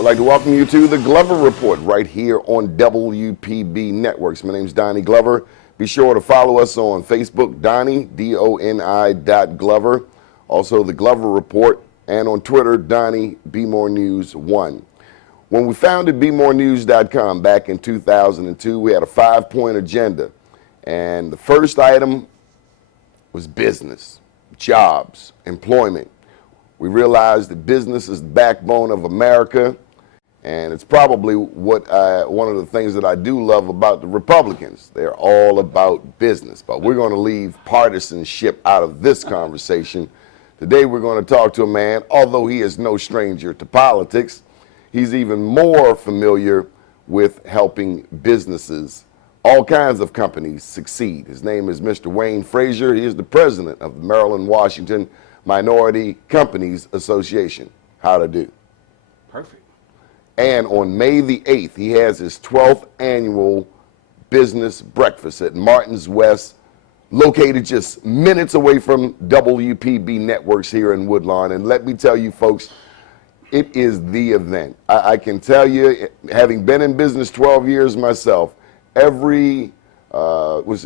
We'd like to welcome you to the Glover Report right here on WPB Networks. My name is Donnie Glover. Be sure to follow us on Facebook, Donnie, DONI.Glover. Also, the Glover Report, and on Twitter, Donnie, Be More News 1. When we founded BeMoreNews.com back in 2002, we had a 5-point agenda. And the first item was business, jobs, employment. We realized that business is the backbone of America, and it's probably one of the things that I do love about the Republicans. They're all about business, but we're going to leave partisanship out of this conversation. Today we're going to talk to a man, although he is no stranger to politics, he's even more familiar with helping businesses, all kinds of companies, succeed. His name is Mr. Wayne Frazier. He is the president of the Maryland-Washington Minority Companies Association. How to do? Perfect. And on May the 8th, he has his 12th annual business breakfast at Martin's West, located just minutes away from WPB Networks here in Woodlawn. And let me tell you, folks, it is the event. I can tell you, having been in business 12 years myself, every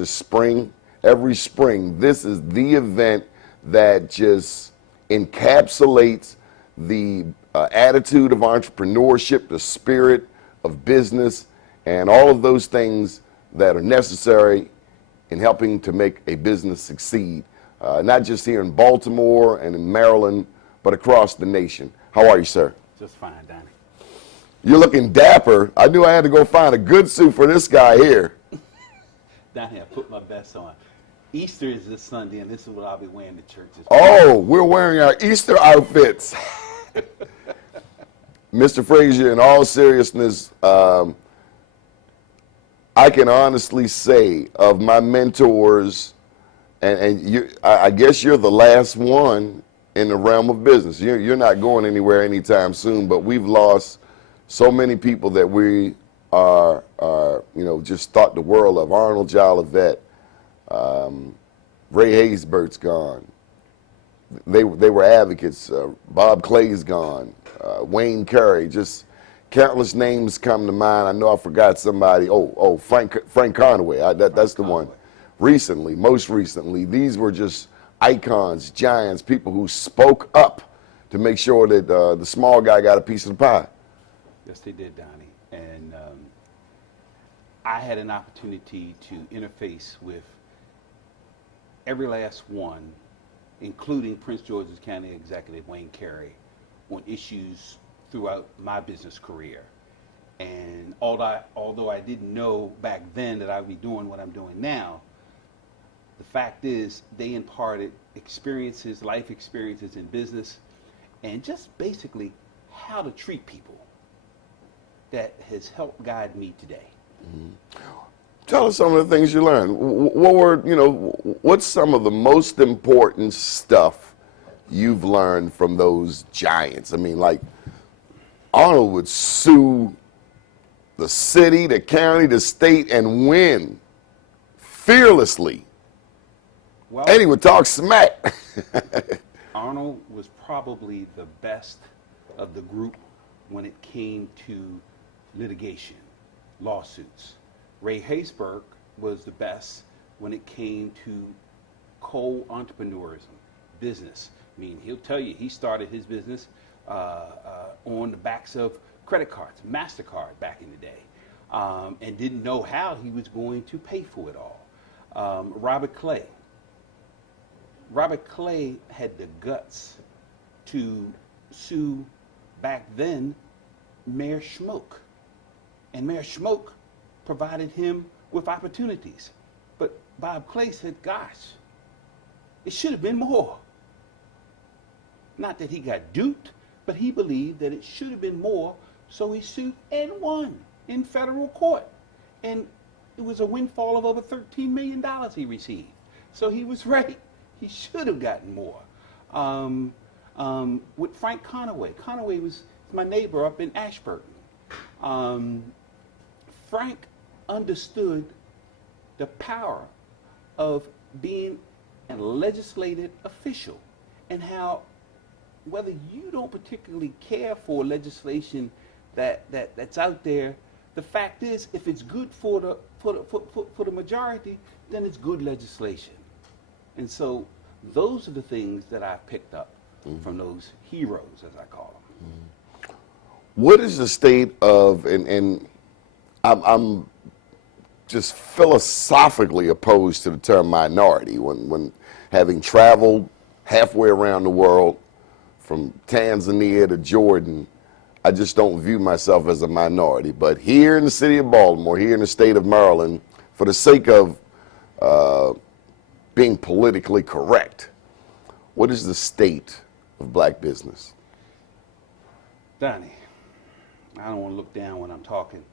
spring, this is the event that just encapsulates the attitude of entrepreneurship, the spirit of business, and all of those things that are necessary in helping to make a business succeed, not just here in Baltimore and in Maryland, but across the nation. How are you, sir? Just fine, Donnie. You're looking dapper. I knew I had to go find a good suit for this guy here. Down here, I put my best on. Easter is this Sunday, and this is what I'll be wearing to church. Oh, we're wearing our Easter outfits. Mr. Frazier, in all seriousness, I can honestly say of my mentors, and I guess you're the last one in the realm of business. You're not going anywhere anytime soon, but we've lost so many people that we are just thought the world of. Arnold Jolivet, Ray Haysbert's gone. They were advocates. Bob Clay's gone. Wayne Curry, just countless names come to mind. I know I forgot somebody. Frank Conaway. That's the one. Recently, most recently, these were just icons, giants, people who spoke up to make sure that the small guy got a piece of the pie. Yes, they did, Donnie. And I had an opportunity to interface with every last one, including Prince George's County Executive Wayne Carey, on issues throughout my business career. And although I didn't know back then that I would be doing what I'm doing now, the fact is they imparted experiences, life experiences in business, and just basically how to treat people that has helped guide me today. Mm-hmm. Tell us some of the things you learned. What's some of the most important stuff you've learned from those giants? I mean, like, Arnold would sue the city, the county, the state, and win fearlessly. Well, and he would talk smack. Arnold was probably the best of the group when it came to litigation, lawsuits. Ray Haysberg was the best when it came to co-entrepreneurism, business. I mean, he'll tell you he started his business on the backs of credit cards, MasterCard back in the day, and didn't know how he was going to pay for it all. Robert Clay had the guts to sue back then Mayor Schmoke, and Mayor Schmoke provided him with opportunities. But Bob Clay said, gosh, it should have been more. Not that he got duped, but he believed that it should have been more, so he sued and won in federal court. And it was a windfall of over $13 million he received. So he was right. He should have gotten more. With Frank Conaway was my neighbor up in Ashburton. Frank understood the power of being a legislative official and how whether you don't particularly care for legislation that's out there. The fact is, if it's good for the majority, then it's good legislation. And so those are the things that I picked up from those heroes, as I call them. What is the state of, and I'm just philosophically opposed to the term minority when having traveled halfway around the world from Tanzania to Jordan, I just don't view myself as a minority. But here in the city of Baltimore, here in the state of Maryland, for the sake of being politically correct, what is the state of black business? Donnie, I don't want to look down when I'm talking,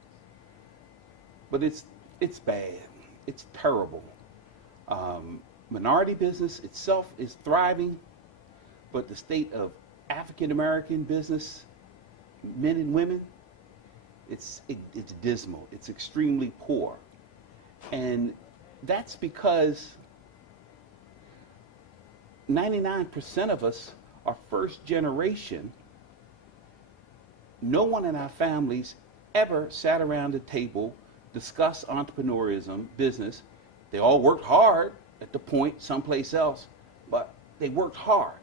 but it's bad. It's terrible. Minority business itself is thriving, but the state of African American business, men and women, it's dismal. It's extremely poor. And that's because 99% of us are first generation. No one in our families ever sat around the table, discussed entrepreneurism, business. They all worked hard at the point someplace else, but they worked hard.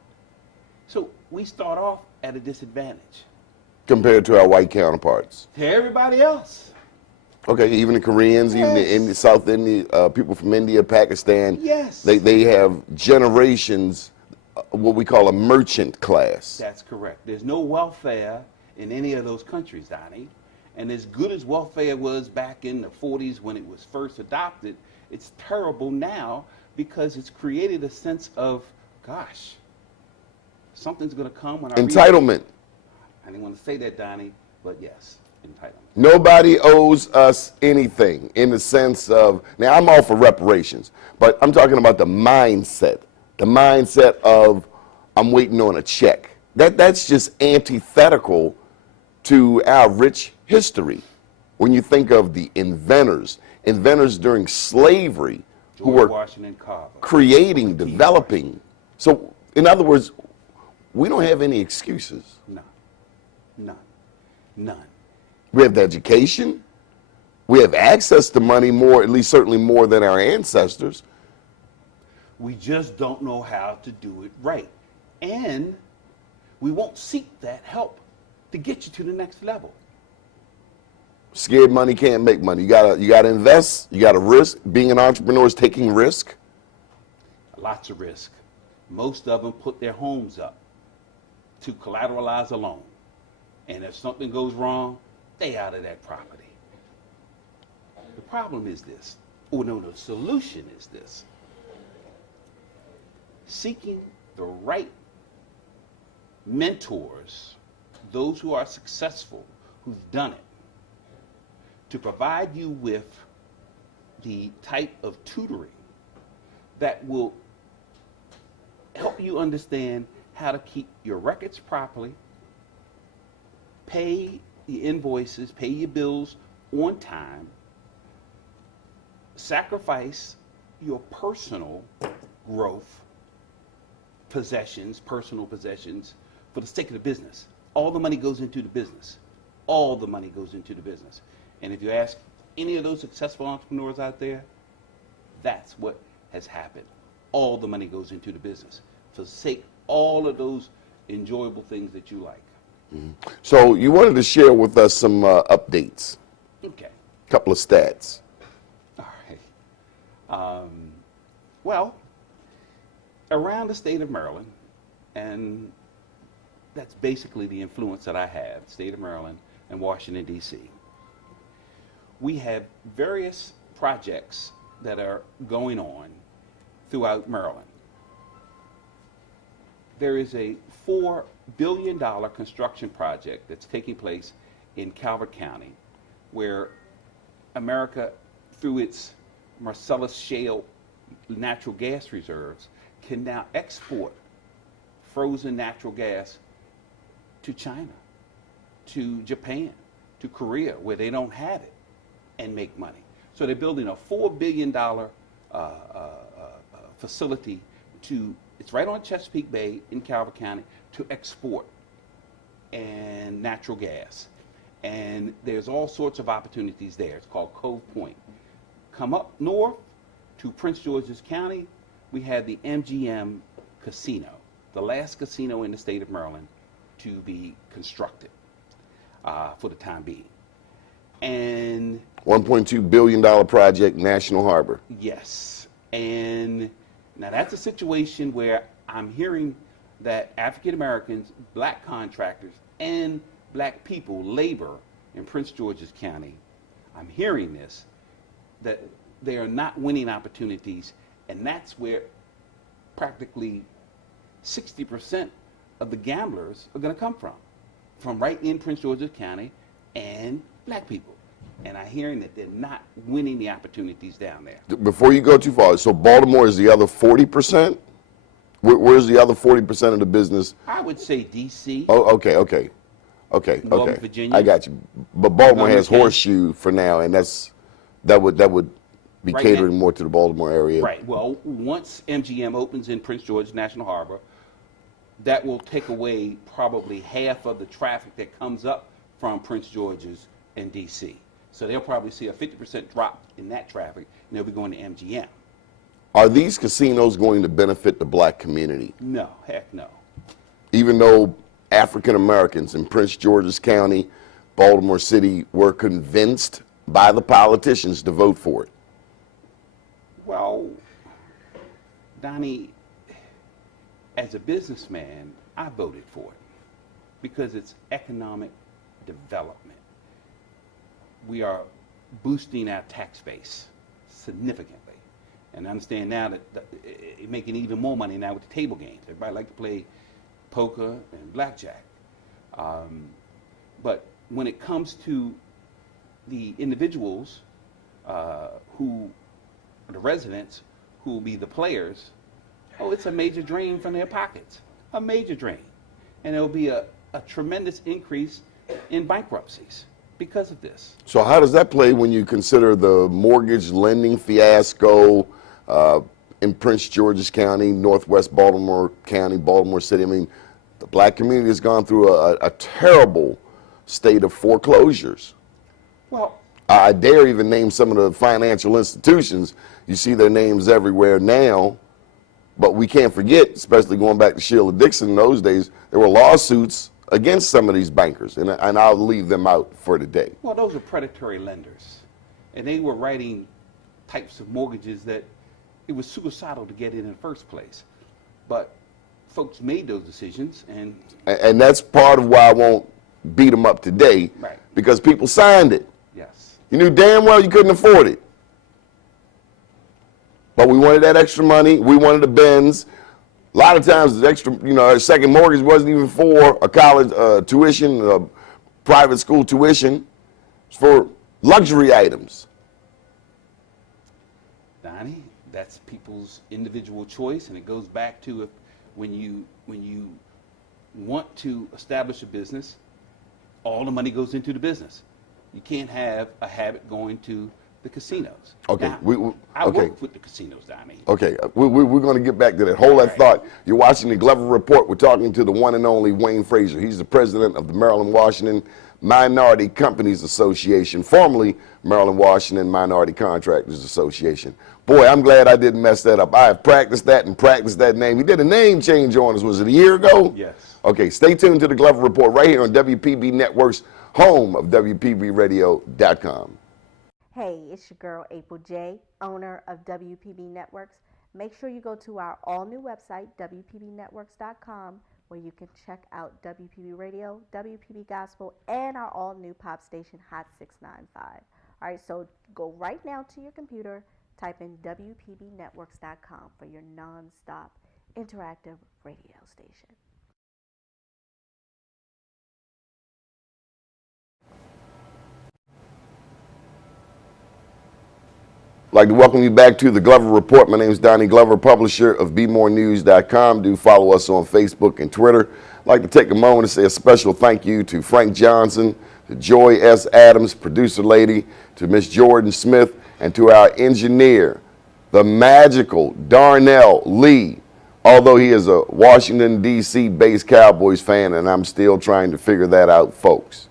So we start off at a disadvantage. Compared to our white counterparts? To everybody else. Okay, even the Koreans, Yes. even the South India, people from India, Pakistan, Yes. they have generations, what we call a merchant class. That's correct. There's no welfare in any of those countries, Donnie. And as good as welfare was back in the 40s when it was first adopted, it's terrible now because it's created a sense of, gosh, something's going to come when I Entitlement. I didn't want to say that, Donnie, but yes, entitlement. Nobody owes us anything in the sense of, now I'm all for reparations, but I'm talking about the mindset of I'm waiting on a check. That's just antithetical to our rich history. When you think of the inventors during slavery who George were Washington Carver. creating, developing. So, in other words, we don't have any excuses. None. We have the education. We have access to money more, at least certainly more than our ancestors. We just don't know how to do it right. And we won't seek that help to get you to the next level. Scared money can't make money. You gotta invest. You gotta risk. Being an entrepreneur is taking risk. Lots of risk. Most of them put their homes up to collateralize a loan. And if something goes wrong, they out of that property. The problem is this. Oh no, the solution is this. Seeking the right mentors, those who are successful, who've done it, to provide you with the type of tutoring that will help you understand how to keep your records properly, pay the invoices, pay your bills on time, sacrifice your personal growth, personal possessions, for the sake of the business. All the money goes into the business. All the money goes into the business. And if you ask any of those successful entrepreneurs out there, that's what has happened. All the money goes into the business. Forsake all of those enjoyable things that you like. Mm-hmm. So you wanted to share with us some updates. Okay. A couple of stats. All right. Well, around the state of Maryland, and that's basically the influence that I have, state of Maryland and Washington, D.C. We have various projects that are going on throughout Maryland. There is a $4 billion construction project that's taking place in Calvert County, where America, through its Marcellus Shale natural gas reserves, can now export frozen natural gas to China, to Japan, to Korea, where they don't have it, and make money. So they're building a $4 billion facility it's right on Chesapeake Bay in Calvert County, to export and natural gas. And there's all sorts of opportunities there. It's called Cove Point. Come up north to Prince George's County, we have the MGM Casino, the last casino in the state of Maryland to be constructed for the time being. And $1.2 billion project, National Harbor. yes, and now that's a situation where I'm hearing that African Americans, black contractors, and black people labor in Prince George's County. I'm hearing this, that they are not winning opportunities, and that's where practically 60% of the gamblers are going to come from right in Prince George's County, and black people. And I'm hearing that they're not winning the opportunities down there. Before you go too far, so Baltimore is the other 40%? Where's the other 40% of the business? I would say D.C. Oh, okay. Northern Virginia. I got you. But Baltimore Northern has Virginia. Horseshoe for now, and that would be Right catering now. more to the Baltimore area. Right. Well, once MGM opens in Prince George National Harbor, that will take away probably half of the traffic that comes up from Prince George's and D.C. So they'll probably see a 50% drop in that traffic, and they'll be going to MGM. Are these casinos going to benefit the black community? No, heck no. Even though African Americans in Prince George's County, Baltimore City were convinced by the politicians to vote for it? Well, Donnie, as a businessman, I voted for it because it's economic development. We are boosting our tax base significantly. And I understand now that you're making even more money now with the table games. Everybody like to play poker and blackjack. But when it comes to the individuals who are the residents who will be the players, oh, it's a major drain from their pockets, a major drain. And there'll be a tremendous increase in bankruptcies because of this. So how does that play when you consider the mortgage lending fiasco in Prince George's County, Northwest Baltimore County, Baltimore City? I mean, the black community has gone through a terrible state of foreclosures. Well, I dare even name some of the financial institutions. You see their names everywhere now, but we can't forget, especially going back to Sheila Dixon in those days, there were lawsuits against some of these bankers, and I'll leave them out for today. well, those are predatory lenders, and they were writing types of mortgages that it was suicidal to get in the first place. But folks made those decisions, and And that's part of why I won't beat them up today, Right. because people signed it. yes, You knew damn well you couldn't afford it. But we wanted that extra money. We wanted the Benz. A lot of times, the extra, our second mortgage wasn't even for a college tuition, private school tuition. It's for luxury items. Donnie, that's people's individual choice, and it goes back to when you want to establish a business, all the money goes into the business. You can't have a habit going to the casinos. Okay, Now, I okay. work with the casinos, Donnie. Okay, we're going to get back to that. Hold that right. thought. You're watching the Glover Report. We're talking to the one and only Wayne Frazier. He's the president of the Maryland-Washington Minority Companies Association, formerly Maryland-Washington Minority Contractors Association. Boy, I'm glad I didn't mess that up. I have practiced that and practiced that name. He did a name change on us. Was it a year ago? Yes. Okay, stay tuned to the Glover Report right here on WPB Network's home of WPBRadio.com. Hey, it's your girl April J, owner of WPB Networks. Make sure you go to our all-new website, WPBNetworks.com, where you can check out WPB Radio, WPB Gospel, and our all-new pop station, Hot 695. All right, so go right now to your computer, type in WPBNetworks.com for your non-stop interactive radio station. I'd like to welcome you back to the Glover Report. My name is Donnie Glover, publisher of BeMoreNews.com. Do follow us on Facebook and Twitter. I'd like to take a moment to say a special thank you to Frank Johnson, to Joi S. Adams, producer lady, to Miss Jordan Smith, and to our engineer, the magical Darnell Lee. Although he is a Washington, D.C. based Cowboys fan, and I'm still trying to figure that out, folks.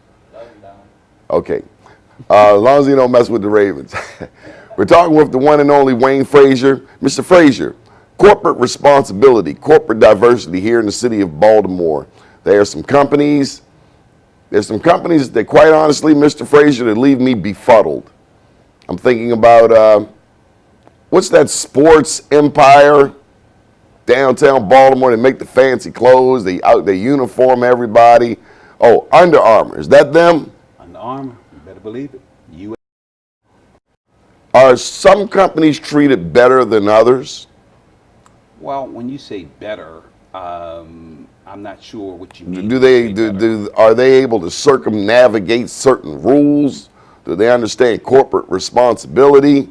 Okay. As long as you don't mess with the Ravens. We're talking with the one and only Wayne Frazier. Mr. Frazier, corporate responsibility, corporate diversity here in the city of Baltimore. There's some companies that quite honestly, Mr. Frazier, that leave me befuddled. I'm thinking about, what's that sports empire downtown Baltimore? They make the fancy clothes, they uniform everybody. Oh, Under Armour, is that them? Under Armour, you better believe it. Are some companies treated better than others? Well, when you say better, I'm not sure what you mean. Are they able to circumnavigate certain rules? Do they understand corporate responsibility?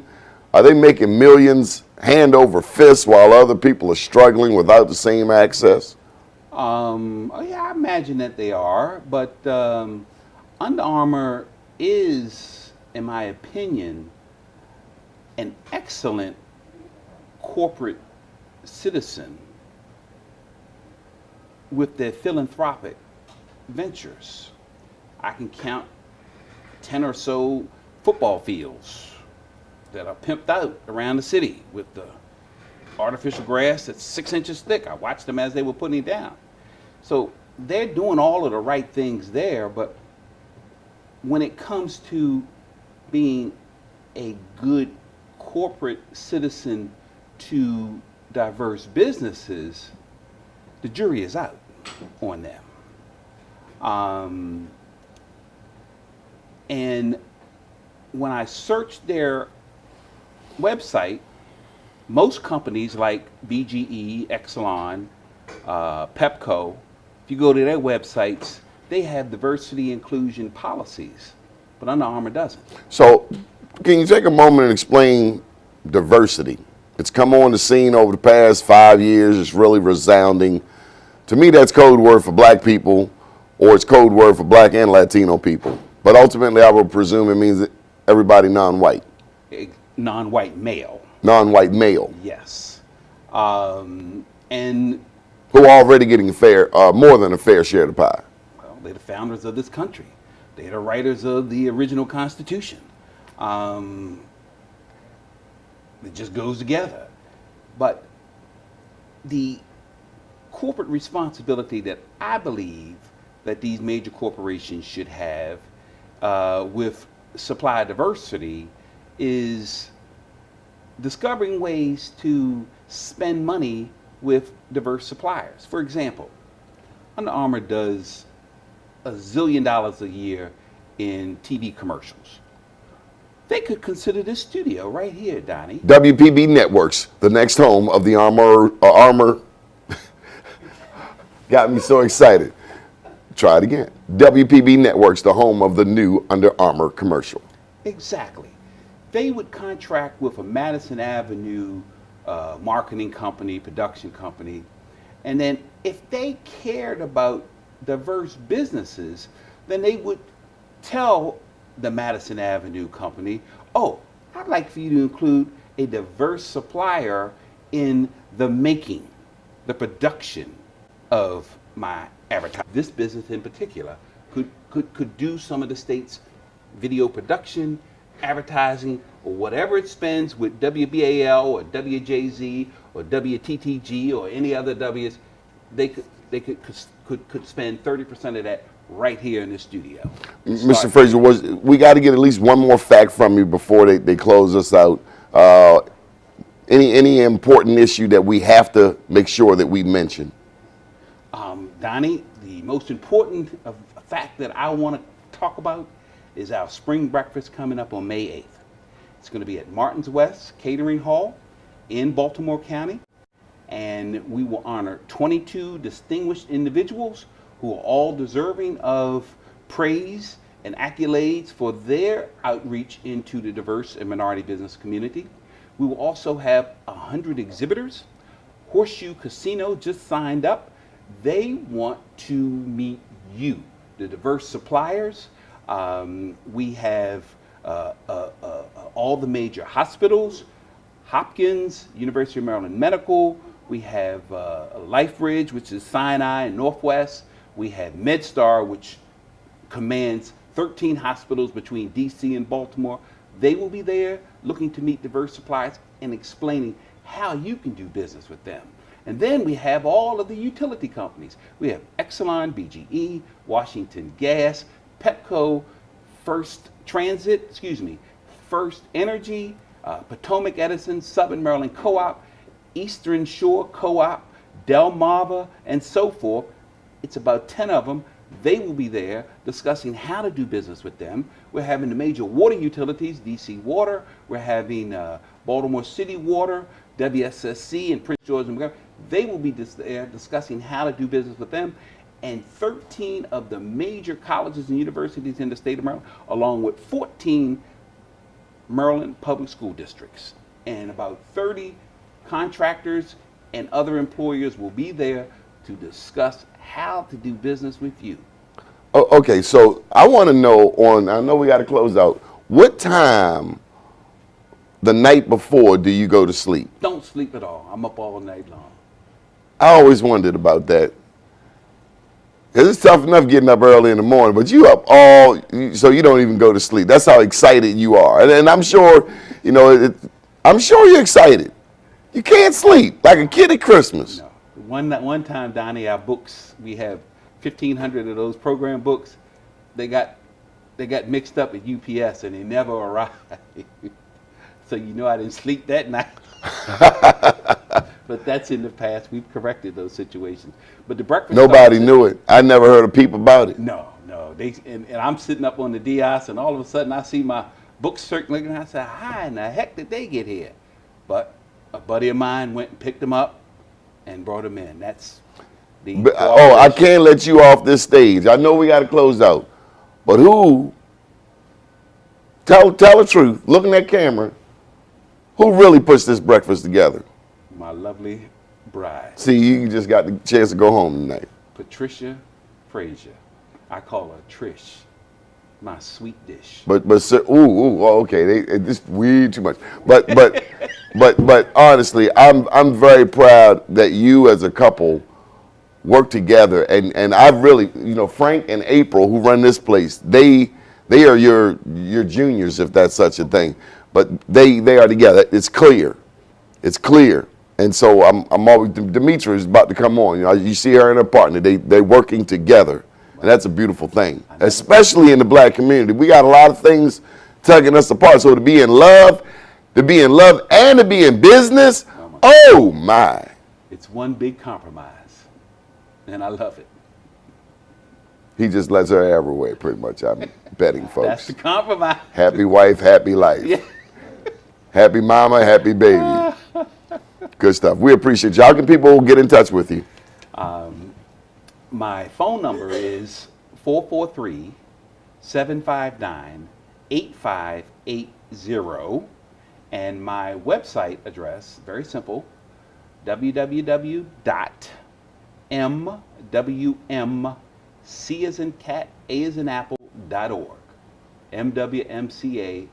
Are they making millions hand over fist while other people are struggling without the same access? Oh yeah, I imagine that they are, but Under Armour is, in my opinion, an excellent corporate citizen with their philanthropic ventures. I can count 10 or so football fields that are pimped out around the city with the artificial grass that's 6 inches thick. I watched them as they were putting it down. So they're doing all of the right things there, but when it comes to being a good corporate citizen to diverse businesses, the jury is out on them. And when I searched their website, most companies like BGE, Exelon, Pepco, if you go to their websites, they have diversity inclusion policies, but Under Armour doesn't. So can you take a moment and explain diversity? It's come on the scene over the past 5 years. It's really resounding. To me, that's code word for black people, or it's code word for black and Latino people. But ultimately, I would presume it means that everybody non-white. Non-white male. Non-white male. Yes. And who are already getting more than a fair share of the pie. Well, they're the founders of this country. They're the writers of the original Constitution. It just goes together. But the corporate responsibility that I believe that these major corporations should have with supply diversity is discovering ways to spend money with diverse suppliers. For example, Under Armour does $1 zillion a year in TV commercials. They could consider this studio right here, Donnie. WPB Networks, the next home of the Armour. Got me so excited. Try it again. WPB Networks, the home of the new Under Armour commercial. Exactly. They would contract with a Madison Avenue marketing company, production company, and then if they cared about diverse businesses, then they would tell the Madison Avenue company, oh, I'd like for you to include a diverse supplier in the making, the production of my advertising. This business in particular could do some of the state's video production, advertising, or whatever it spends with WBAL or WJZ or WTTG or any other W's. They could spend 30% of that right here in the studio. Mr. Frazier, we got to get at least one more fact from you before they close us out. Any important issue that we have to make sure that we mention? Donnie, the most important fact that I want to talk about is our spring breakfast coming up on May 8th. It's going to be at Martin's West Catering Hall in Baltimore County, and we will honor 22 distinguished individuals who are all deserving of praise and accolades for their outreach into the diverse and minority business community. We will also have 100 exhibitors. Horseshoe Casino just signed up. They want to meet you, the diverse suppliers. We have all the major hospitals, Hopkins, University of Maryland Medical. We have LifeBridge, which is Sinai and Northwest. We have MedStar, which commands 13 hospitals between DC and Baltimore. They will be there looking to meet diverse suppliers and explaining how you can do business with them. And then we have all of the utility companies. We have Exelon, BGE, Washington Gas, Pepco, First Energy, Potomac Edison, Southern Maryland Co-op, Eastern Shore Co-op, Delmarva, and so forth. It's about 10 of them. They will be there discussing how to do business with them. We're having the major water utilities, DC Water. We're having Baltimore City Water, WSSC, and Prince George and McGovern. They will be there discussing how to do business with them. And 13 of the major colleges and universities in the state of Maryland, along with 14 Maryland public school districts. And about 30 contractors and other employers will be there to discuss how to do business with you. Oh, okay, so I want to know I know we got to close out. What time the night before do you go to sleep? Don't sleep at all. I'm up all night long. I always wondered about that. Because it's tough enough getting up early in the morning, but you up so you don't even go to sleep. That's how excited you are. And I'm sure, I'm sure you're excited. You can't sleep like a kid at Christmas. No. One time, Donnie, our books, we have 1,500 of those program books. They got mixed up at UPS and they never arrived. So I didn't sleep that night. But that's in the past. We've corrected those situations. But the breakfast. Nobody knew it. I never heard a peep about it. No. And I'm sitting up on the dais, and all of a sudden I see my books circulating. And I said, "How in the heck did they get here?" But a buddy of mine went and picked them up and brought them in. That's the. I can't let you off this stage. I know we got to close out, but who? Tell the truth. Look in that camera. Who really puts this breakfast together? My lovely bride. See, you just got the chance to go home tonight. Patricia Frazier. I call her Trish. My sweet dish. But okay, this way too much. But honestly, I'm very proud that you as a couple work together, and I've really, Frank and April, who run this place, they are your juniors, if that's such a thing. But they are together. It's clear. And so I'm always, Demetra is about to come on. You see her and her partner. They're working together, and that's a beautiful thing, especially in the black community. We got a lot of things tugging us apart. So to be in love, and to be in business, oh my! It's one big compromise, and I love it. He just lets her have her way, pretty much. I'm betting, folks. That's the compromise. Happy wife, happy life. Yeah. Happy mama, happy baby. Good stuff. We appreciate you. How can people get in touch with you? My phone number is 443-759-8580. And my website address, very simple, www.MWMCA as in cat, A as in apple.org. MWMCA.org.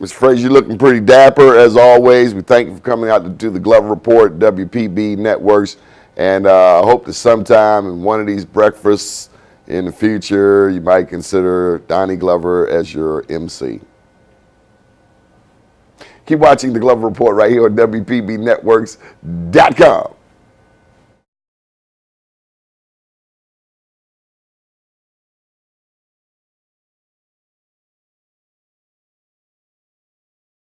Mr. Frazier, you're looking pretty dapper as always. We thank you for coming out to the Glover Report, WPB Networks, and I hope that sometime in one of these breakfasts in the future, you might consider Donnie Glover as your MC. Keep watching the Glover Report right here on WPBNetworks.com.